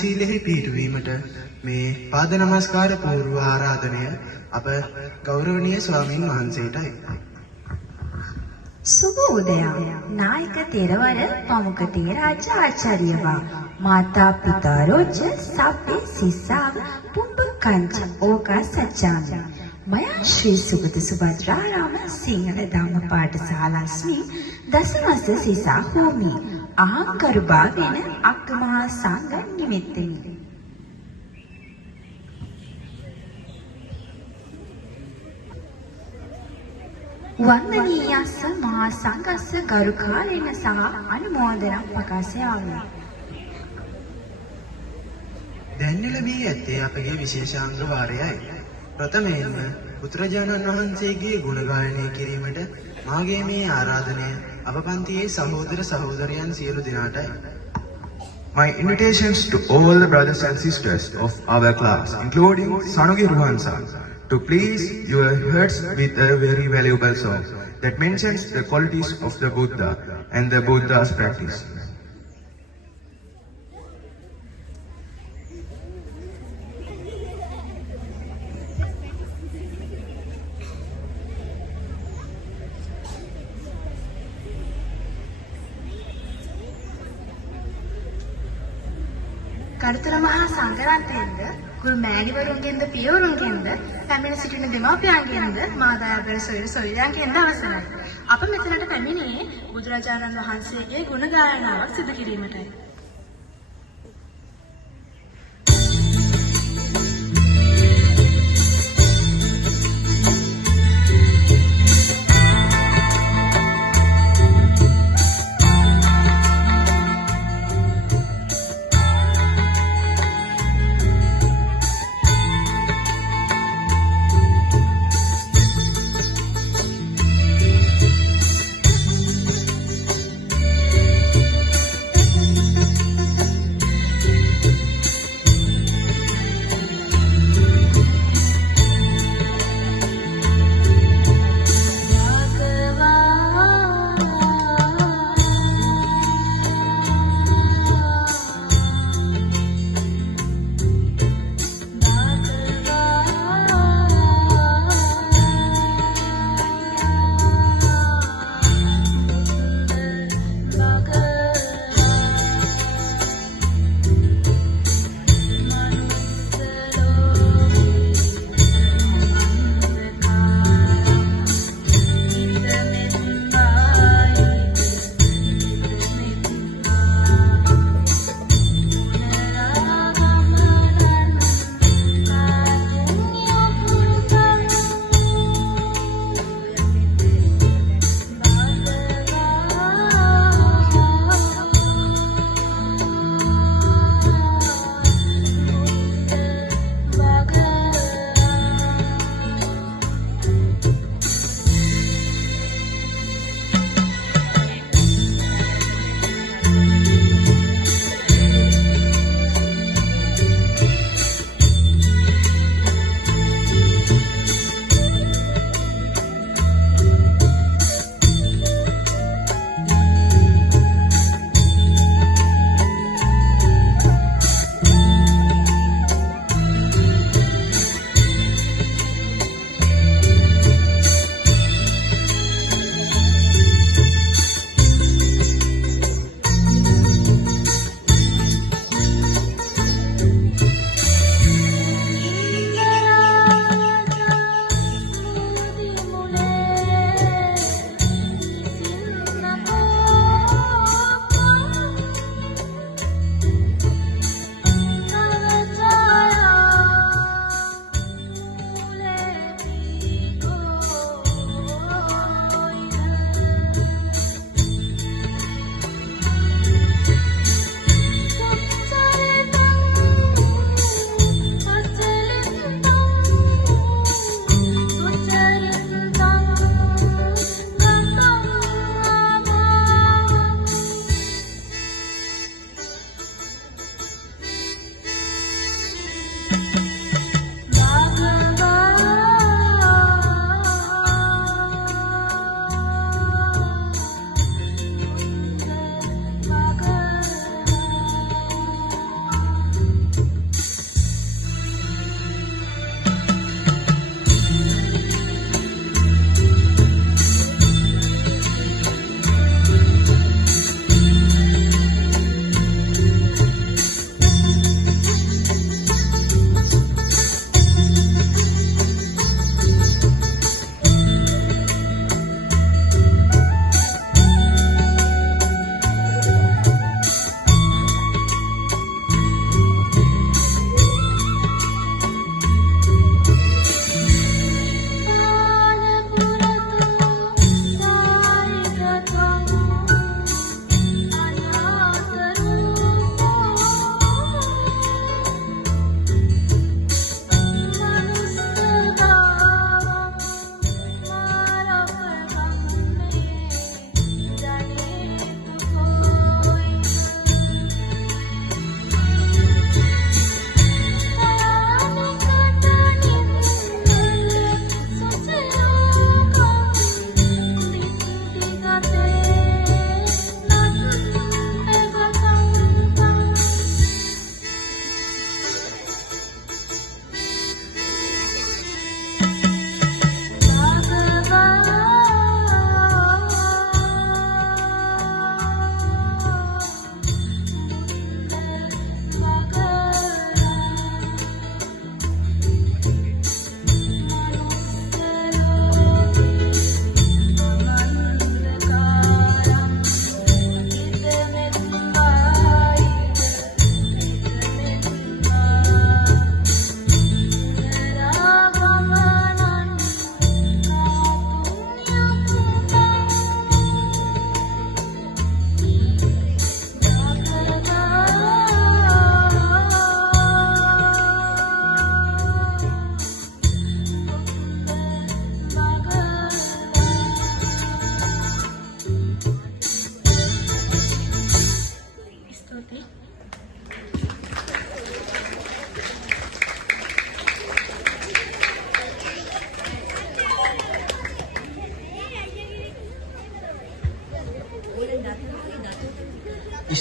පංචශීලෙහි පිහිටුවීමට මේ පාද නමස්කාර පූර්ව ආරාධනය අප ගෞරවනීය ස්වාමීන් වහන්සේටයි. සුබ උදයක්. නායක තෙරවර ප්‍රමුඛ තේරාජ ආචාර්යවා මාතා පිතා රෝච සබ්බේ සිස්සාව පුම්බකංච ඕකා සච්චාමි මයා ශ්‍රී සුගත සුභද්‍රාරාම සිංහල ධම්ම පාඨශාලාස්මි දසවස සිසා හෝමි අහංකරු භාවේන අක්කමහා සංඝ නිමිත්තෙමි. වන්දනීයස්ස මහා සංඝස්ස ගරුකාරේන සහ අනුමෝදන ප්‍රකාශයාමි. දැන් ලැබී ඇත්තේ අපගේ විශේෂාංග වාරයයි. ප්‍රථමයෙන්ම බුදුරජාණන් වහන්සේගේ ගුණ ගායනය කිරීමට මාගේ මේ ආරාධනය අප පන්තියේ සහෝදර සහෝදරයන් සියලු දෙනාටයි. My invitations to all the brothers and sisters of our class, including Sanugi Ruhansa, to please your hearts with a very valuable song that mentions the qualities of the Buddha and the Buddha's practice. කරුතර මහා සංඝරත්නයෙන්ද ගුරු මෑණිවරුන්ගෙන්ද පියවරුන්ගෙන්ද පැමිණ සිටින දෙමාපියන්ගෙන්ද මාදායබර සොයුරියන්ගෙන්ද අවසරයි. අප මෙතනට පැමිණියේ බුදුරජාණන් වහන්සේගේ ගුණ ගායනාවක් සිදු කිරීමටයි.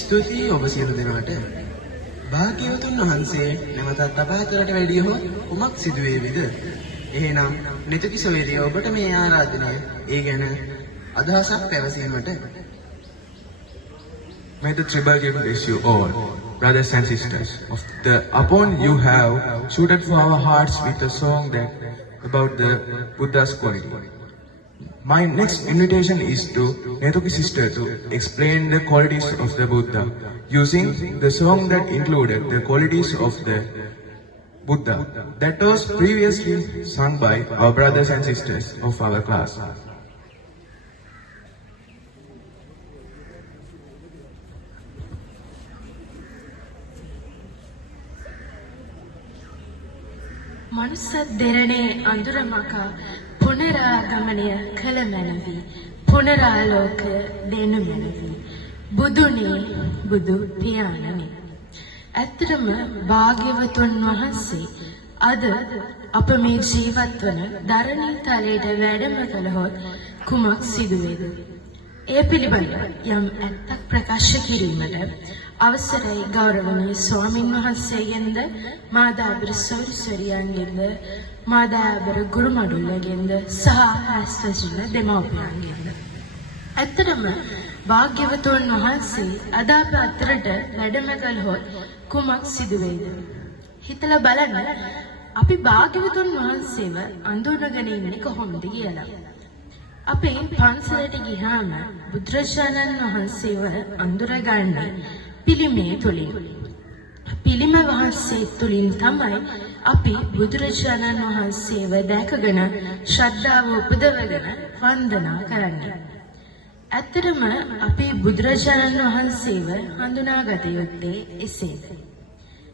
ස්තුතියි ඔබ සියලු දෙනාට. භාග්‍යවතුන් වහන්සේ නැවතත් අප අතරට වැඩියහොත් කුමක් සිදුවේවිද? එහෙනම් නිතකි සොයුරිය ඔබට මේ ආරාධනය ඒ ගැන අදහසක් පැවසීමට. May the Tribhuvan bless you all, brothers and sisters. Upon you have suited for our hearts with a song that about the Buddha's quality. My next invitation is to Netuki sister to explain the qualities of the Buddha using the song that included the qualities of the Buddha that was previously sung by our brothers and sisters of our class. මනුසත් දෙරණේ අඳුරමක පුනරාගමනය කළ මැනවි පුනරාලෝක දෙනු මැනවි බුදුනේ බුදු පියාණනි. ඇත්තටම භාග්‍යවතුන් වහන්සේ අද අප මේ ජීවත් වන ධරණී තලයට වැඩම කළහොත් කුමක් සිදුවේද? ඒ පිළිබඳ යම් ඇත්තක් ප්‍රකාශ කිරීමට අවසරයි ගෞරවනීය ස්වාමින් වහන්සේගෙන්ද මාදාබර සොරිසොරියන්ගෙන්ද මාදාබර ගුරුමඩුල්ලගෙන්ද සහ හැස්වැසින දෙමව්පියන්ගෙන්ද. ඇත්තටම භාග්‍යවතුන් වහන්සේ අද අප අතරට වැඩම කළහොත් කුමක් සිදුවේද? හිතලා බලන්න අපි භාග්‍යවතුන් වහන්සේව අඳුනගෙන ඉන්නේ කොහොමද කියලා. අපේ පන්සලට ගියාම බුදුරජාණන් වහන්සේව අඳුරගන්නේ පිළිමේ තුලින්. පිළිම වහන්සේ තුලින් තමයි අපි බුදුරජාණන් වහන්සේව දැකගෙන ශ්‍රද්ධාව උපදවගෙන වන්දනා කරන්නේ. ඇත්තටම අපි බුදුරජාණන් වහන්සේව හඳුනාගත යුත්තේ එසේද?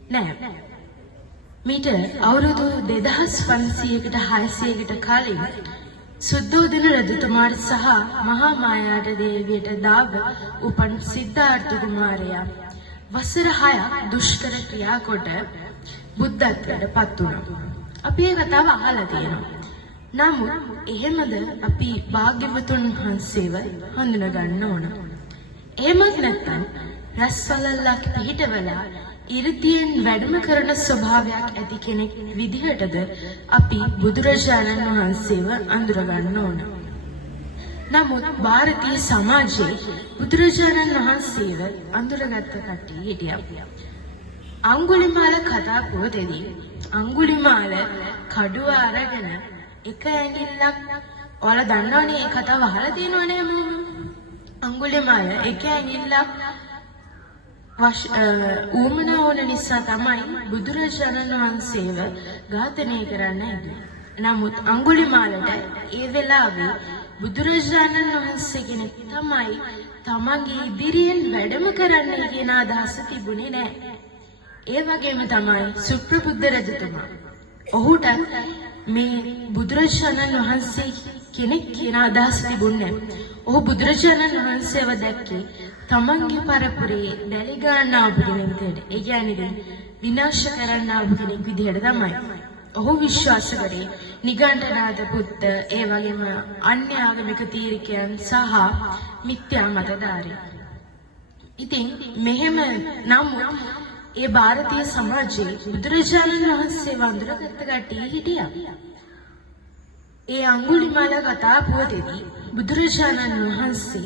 නෑ. මීට අවුරුදු 2500කට 600කට කලින් සුද්ධෝදන රජතුමාට සහ මහා මායාට දේවියට දාව උපන් සිද්ධාර්ථ කුමාරයා වසර 6ක් දුෂ්කර ක්‍රියා කොට බුද්ධත්වයට පත් වුණා. අපි ඒ කතාව අහලා තියෙනවා. නමුත් එහෙමද අපි භාග්‍යවතුන් වහන්සේව හඳුනා ගන්න ඕන. එහෙමත් නැත්නම් රස්වලල්ලක් පිටවලා ඉරිතියෙන් වැඩම කරන ස්වභාවයක් ඇති කෙනෙක් විදිහටද අපි බුදුරජාණන් වහන්සේව අඳුර ගන්න ඕන. නමුත් ಭಾರತೀಯ සමාජයේ බුදුරජාණන් වහන්සේව අඳුරගත්ත කට්ටිය හිටියා. අඟුලිමාල කතා පොතේදී අඟුලිමාල කඩුව අරගෙන එක ඇඟිල්ලක් ඔයාලා දන්නවනේ ඒ කතාව අහලා තියෙනවනේ මම. අඟුලිමාල එක ඇඟිල්ලක් ඌමනා ඕන නිසා තමයි බුදුරජාණන් වහන්සේව ඝාතනය කරන්න ඉන්නේ. නමුත් අඟුලිමාලට ඒ වෙලාවේ බුදුරජාණන් වහන්සේ කෙනෙක් තමයි තමන්ගේ ඉදිරියෙන් වැඩම කරන්න කියන අදහස තිබුණේ නැහැ. ඒ වගේම තමයි සුප්‍රබුද්ධ රජතුමා. ඔහුට මේ බුදුරජාණන් වහන්සේ කෙනෙක් කියන අදහස තිබුණේ නැහැ. ඔහු බුදුරජාණන් වහන්සේව දැක්කේ තමන්ගේ පරපුරේ දැලි ගන්න ආපු කෙනෙක් විදිහට. ඒ කියන්නේ විනාශ කරන්න ආපු කෙනෙක් විදිහට තමයි. ඔහු විශ්වාස කරේ නිගණ්ඨනාථ පුත්ත ඒ වගේම අන්‍ය ආගමික තීරකයන් සහ මිත්‍යා මතධාරී. ඉතින් මෙහෙම නමුත් ඒ ಭಾರತೀಯ සමාජයේ බුදුරජාණන් වහන්සේ වඳුරගත්ත කට්ටිය හිටියා. ඒ අඟුලිමාල කතා පොතේදී බුදුරජාණන් වහන්සේ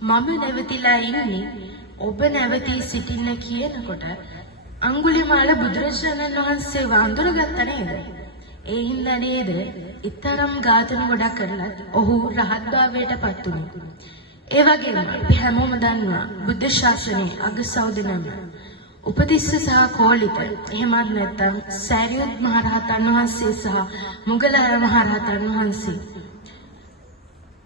මම නැවතිලා ඉන්නේ ඔබ නැවතී සිටින්න කියනකොට අඟුලිමාල බුදුරජාණන් වහන්සේ වඳුරගත්ත නේද? ඒ හින්දා නේද ඊතරම් ඝාතන ගොඩක් කරලා ඔහු රහත් භාවයට පත් වුණේ. ඒ වගේම අපි හැමෝම දන්නවා බුද්ධ ශාසනයේ අගසවුදනම උපතිස්ස සහ කෝලිත එහෙමත් නැත්නම් සාරියුත් මහ රහතන් වහන්සේ සහ මුගලහර මහ රහතන් වහන්සේ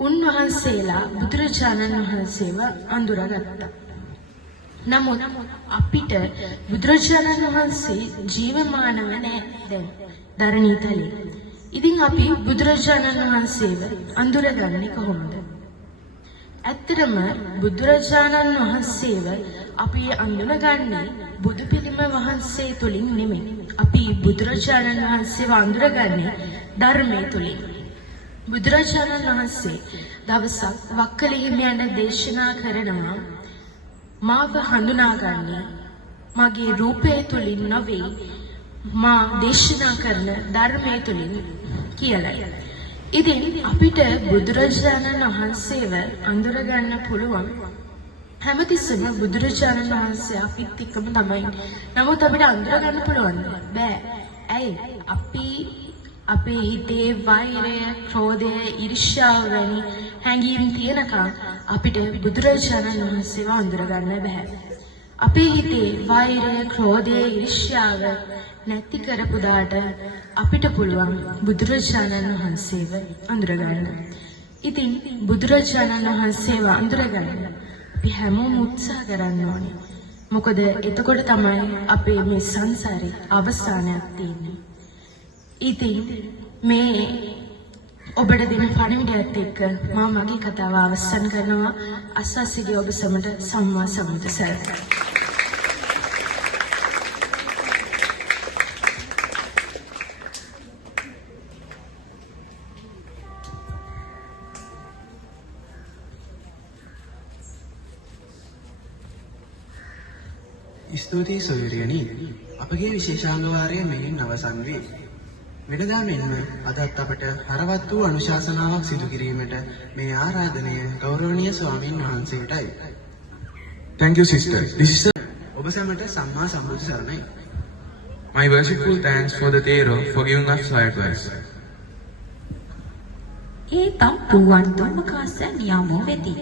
උන්වහන්සේලා බුදුරජාණන් වහන්සේව අඳුරගත්තා. නමුත් අපිට බුදුරජාණන් වහන්සේ ජීවමානව නැහැ දැන් ධරණීතලේ. ඉතින් අපි බුදුරජාණන් වහන්සේව අඳුරගන්නේ කොහොමද? ඇත්තටම බුදුරජාණන් වහන්සේව අපි අඳුනගන්නේ බුදු පිළිම වහන්සේ තුලින් නෙමෙයි. අපි බුදුරජාණන් වහන්සේව අඳුරගන්නේ ධර්මයේ තුලින්. බුදුරජාණන් වහන්සේ දවසක් වක්කලි හිමියන්ට දේශනා කරනවා මාව හඳුනාගන්නේ මගේ රූපය තුලින් නොවේ මා දේශනා කරන ධර්මය තුලින් කියලයි. ඉතින් අපිට බුදුරජාණන් වහන්සේව අඳුර ගන්න පුළුවන් හැමතිස්සෙම බුදුරජාණන් වහන්සේ අපිත් එක්කම තමයි. නමුත් අපිට අඳුර ගන්න පුළුවන් බෑ. ඇයි? අපි අපේ හිතේ වෛරය, ක්‍රෝධය, ඊර්ෂ්‍යාව වැනි හැඟීම් තියෙනකම් අපිට බුදුරජාණන් වහන්සේව අඳුර ගන්න බෑ. අපේ හිතේ වෛරය, ක්‍රෝධය, ඊර්ෂ්‍යාව නැති කරපු දාට අපිට පුළුවන් බුදුරජාණන් වහන්සේව අඳුර ගන්න. ඉතින් බුදුරජාණන් වහන්සේව අඳුර ගන්න අපි හැමෝම උත්සාහ කරන්න ඕනේ. මොකද එතකොට තමයි අපේ මේ සංසාරේ අවසානයක් තියෙන්නේ. ඉතින් මේ ඔබට දෙන පණිවිඩයත් එක්ක මම මගේ කතාව අවසන් කරනවා. අස්සසිගේ ඔබ සමට සම්මා සම්බුදු සරණයි. ස්තුතියි සොයුරියනි. අපගේ විශේෂාංග වාරය මෙයින් අවසන් වේ. වෙනදා මෙන්ම අදත් අපට හරවත් වූ අනුශාසනාවක් සිදු කිරීමට මේ ආරාධනය ගෞරවනීය ස්වාමීන් වහන්සේටයි. Thank you, sister. This is ඔබ සැමට සම්මා සම්බුදු සරණයි. my worshipful thanks for the Thero for giving us advice. ඒතම් පුවන් දුම්මකාස නියාමෝ වෙති.